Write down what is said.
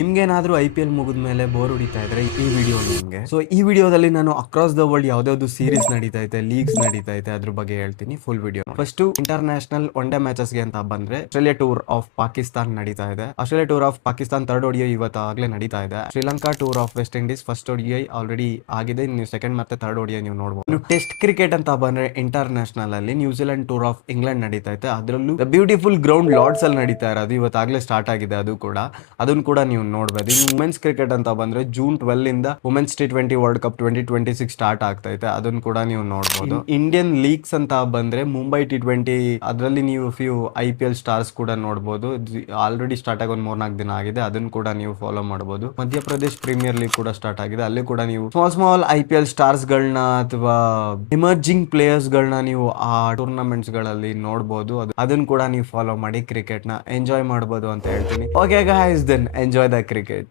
ನಿಮ್ಗೇನಾದ್ರೂ IPL ಮುಗಿದ್ಮೇಲೆ bore ಹೊಡಿತಾ ಇದ್ರೆ ಈ ವಿಡಿಯೋ ನಿಮ್ಗೆ. ಸೊ ಈ ವಿಡಿಯೋದಲ್ಲಿ ನಾನು ಅಕ್ರಾಸ್ ದ ವರ್ಲ್ಡ್ ಯಾವ್ದಾವ್ದು ಸೀರೀಸ್ ನಡೀತಾ ಐತೆ, ಲೀಗ್ಸ್ ನಡೀತಾ ಐತೆ ಅದ್ರ ಬಗ್ಗೆ ಹೇಳ್ತೀನಿ. Full video. First international one day matches ಗೆ ಅಂತ ಬಂದ್ರೆ ಆಸ್ಟ್ರೇಲಿಯಾ ಟೂರ್ ಆಫ್ ಪಾಕಿಸ್ತಾನ್ ನಡೀತಾ ಇದೆ. Australia tour of Pakistan third ODI ಇವತ್ತಾಗ್ಲೇ ನಡೀತಾ ಇದೆ. Sri Lanka tour of West Indies first ODI already ಆಗಿದೆ. ನೀವು ಸೆಕೆಂಡ್ ಮತ್ತೆ ಥರ್ಡ್ ODI ನೀವು ನೋಡಬಹುದು. ಟೆಸ್ಟ್ ಕ್ರಿಕೆಟ್ ಅಂತ ಬಂದ್ರೆ ಇಂಟರ್ನ್ಯಾಷನಲ್ ಅಲ್ಲಿ ನ್ಯೂಜಿಲೆಂಡ್ ಟೂರ್ ಆಫ್ ಇಂಗ್ಲೆಂಡ್ ನಡೀತಾ ಐತೆ. ಅದರಲ್ಲೂ ಬ್ಯೂಟಿಫುಲ್ ಗ್ರೌಂಡ್ ಲಾರ್ಡ್ಸ್ ಅಲ್ಲಿ ನಡೀತಾ ಇರೋದು ಇವತ್ತಾಗ್ಲೇ ಸ್ಟಾರ್ಟ್ ಆಗಿದೆ. ಅದು ಕೂಡ ಅದನ್ನು ಕೂಡ ನೀವು ನೋಡ್ಬೋದು. ಇನ್ನು ವುಮೆನ್ಸ್ ಕ್ರಿಕೆಟ್ ಅಂತ ಬಂದ್ರೆ ಜೂನ್ 12 ಇಂದ women's T20 world cup 2026 start ಆಗ್ತೈತೆ. ಅದನ್ನು ಕೂಡ ನೀವು ನೋಡಬಹುದು. ಇಂಡಿಯನ್ ಲೀಗ್ಸ್ ಅಂತ ಬಂದ್ರೆ ಮುಂಬೈ T20 ಅದರಲ್ಲಿ ನೀವು ಫ್ಯೂ IPL ಸ್ಟಾರ್ಸ್ ಕೂಡ ನೋಡಬಹುದು. ಆಲ್ರೆಡಿ ಸ್ಟಾರ್ಟ್ ಆಗಿ ಒಂದು 3-4 ದಿನ ಆಗಿದೆ. ಅದನ್ನು ಕೂಡ ನೀವು ಫಾಲೋ ಮಾಡಬಹುದು. ಮಧ್ಯಪ್ರದೇಶ್ ಪ್ರೀಮಿಯರ್ ಲೀಗ್ ಕೂಡ ಸ್ಟಾರ್ಟ್ ಆಗಿದೆ. ಅಲ್ಲಿ ಕೂಡ ನೀವು ಸ್ಮಾಲ್ IPL ಸ್ಟಾರ್ಸ್ ಗಳನ್ನ ಅಥವಾ ಎಮರ್ಜಿಂಗ್ ಪ್ಲೇಯರ್ಸ್ ಗಳನ್ನ ನೀವು ಆ ಟೂರ್ನಮೆಂಟ್ಸ್ ಗಳಲ್ಲಿ ನೋಡಬಹುದು. ಅದನ್ನು ಕೂಡ ನೀವು ಫಾಲೋ ಮಾಡಿ ಕ್ರಿಕೆಟ್ ನ ಎಂಜಾಯ್ ಮಾಡಬಹುದು ಅಂತ ಹೇಳ್ತೀನಿ. Okay guys, then enjoy the cricket.